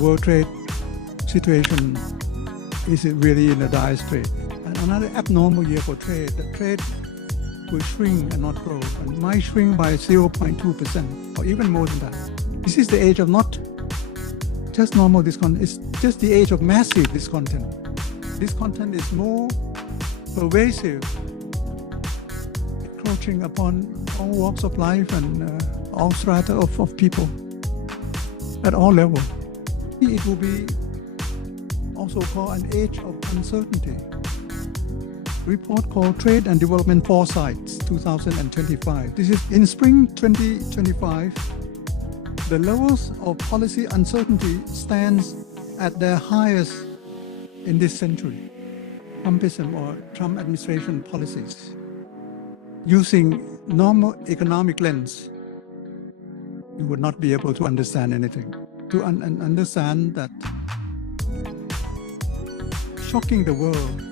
world trade situation is really in a dire strait. And another abnormal year for trade. The trade will shrink and not grow, and might shrink by 0.2% or even more than that. This is the age of not just normal discontent, it's just the age of massive discontent. Discontent is more pervasive, encroaching upon all walks of life and all strata of people at all levels. It will be also called an age of uncertainty. Report called Trade and Development Foresights 2025. This is in spring 2025. The levels of policy uncertainty stands at their highest in this century. Trumpism or Trump administration policies. Using normal economic lens, you would not be able to understand anything. To understand that shocking the world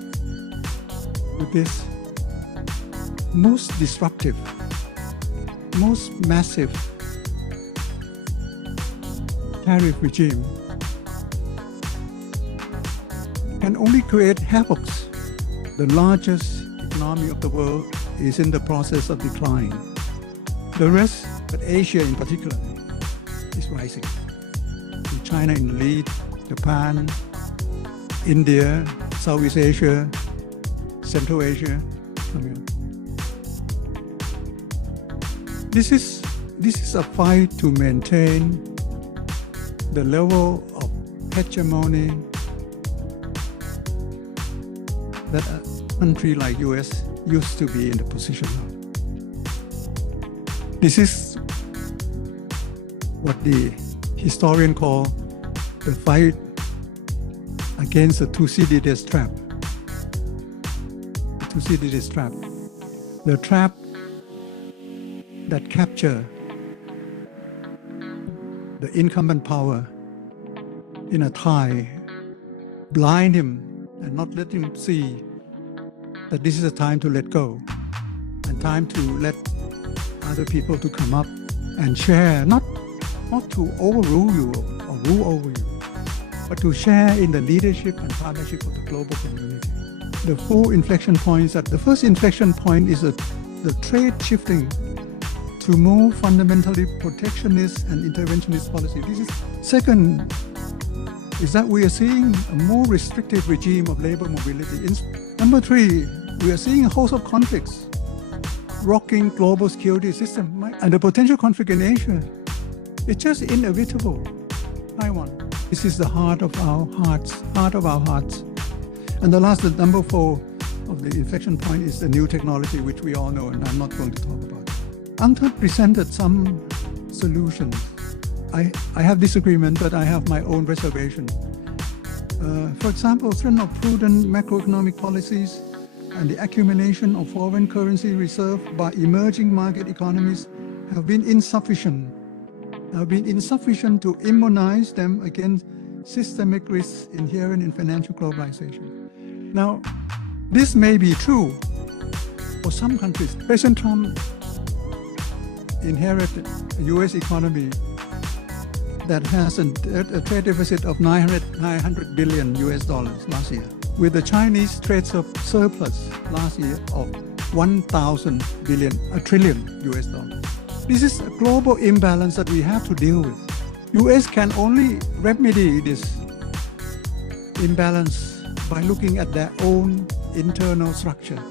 with this most disruptive, most massive tariff regime can only create havocs. The largest economy of the world is in the process of decline. The rest, but Asia in particular, is rising. With China in the lead, Japan, India, Southeast Asia, Central Asia. This is a fight to maintain the level of hegemony that a country like US used to be in the position of. This is what the historian call the fight against the Thucydides trap. The Thucydides trap. The trap that capture the incumbent power in a tie, blind him and not let him see that this is a time to let go and time to let other people to come up and share, not to overrule you or rule over you, but to share in the leadership and partnership of the global community. The four inflection points. The first inflection point is the trade shifting to more fundamentally protectionist and interventionist policy. This is second is that we are seeing a more restrictive regime of labor mobility. Number three, we are seeing a host of conflicts rocking global security system, and the potential conflict in Asia. It's just inevitable. Taiwan. This is the heart of our hearts. And the last, the number four of the inflection point is the new technology, which we all know, and I'm not going to talk about. UNCTAD presented some solutions. I have disagreement, but I have my own reservation. For example, trend of prudent macroeconomic policies and the accumulation of foreign currency reserve by emerging market economies have been insufficient to immunize them against systemic risks inherent in financial globalization. Now, this may be true for some countries. President Trump inherited a US economy that has a trade deficit of 900 billion US dollars last year, with the Chinese trade surplus last year of 1,000 trillion US dollars. This is a global imbalance that we have to deal with. US can only remedy this imbalance by looking at their own internal structure.